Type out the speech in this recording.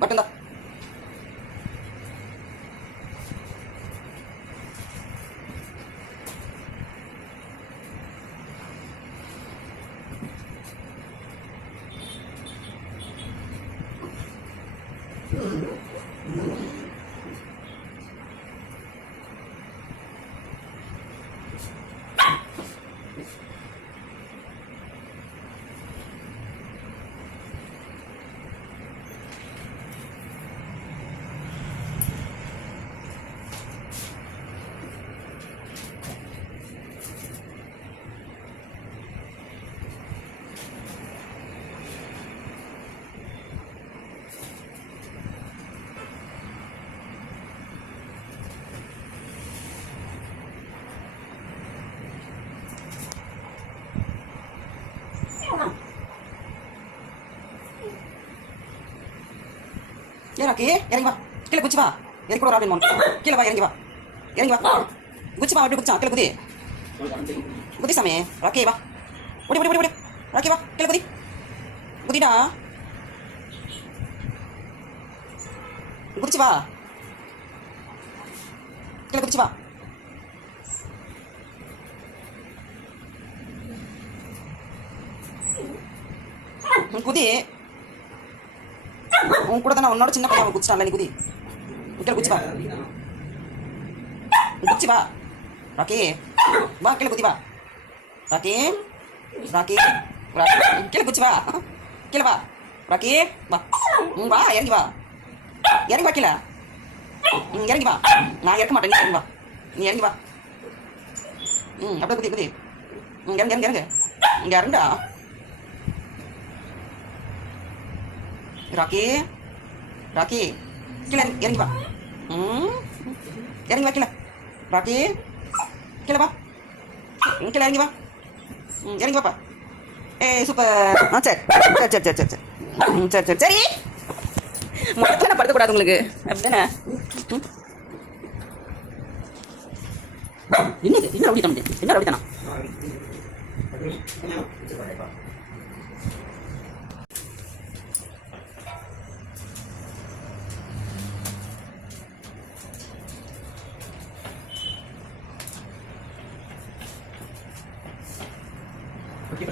Button தான். ஏன் இறங்கி வா, கீழே குச்சி வா. இறங்கி கூட ராபின் மோன், கீழே வா, இறங்கி வா, இறங்கி வா, குச்சி வா, அப்படி குச்சா, கீழே குதி, குதி சாமி, ராக்கி வா, ஓடி ஓடி ஓடி ஓடி, ராக்கி வா, கீழே குதி, குதிடா, குதிச்சு வா, கீழே குதிச்சு வா, குதி. உன் கூட தானே உன்னோட சின்ன பையன் குதிச்சிட்டான்ல, நீ குதி, கீழே குச்சி வா, குச்சி வா, ராக்கி வா, கீழே குதி வா, ராக்கி ராக்கி கீழே குச்சி வா, கீழே வா, ராக்கி வா, வா, இறங்கி வா, இறங்கி வா, கீழே இறங்கி வா, நான் இறக்க மாட்டேன், நீ இறங்கி வா, நீ இறங்கி வா, அப்படியே குதி குதி, இறங்கு இறங்கு இறங்கு, இங்கே இறங்குடா, ராக்கி ராக்கி கீழே இறங்கி வா, இறங்கி வா, கீழே ராக்கி கீழே வா, கீழே இறங்கி வா, இறங்கி வாப்பா, சூப்பர். சரி சரி சரி சரி சரி சரி சரி சரி, முகத்தில் நான் படுத்தக்கூடாது உங்களுக்கு, அப்படிதானே? என்னது என்ன ரவுடித்தனம், என்ன ரவுடித்தனம்? Okay,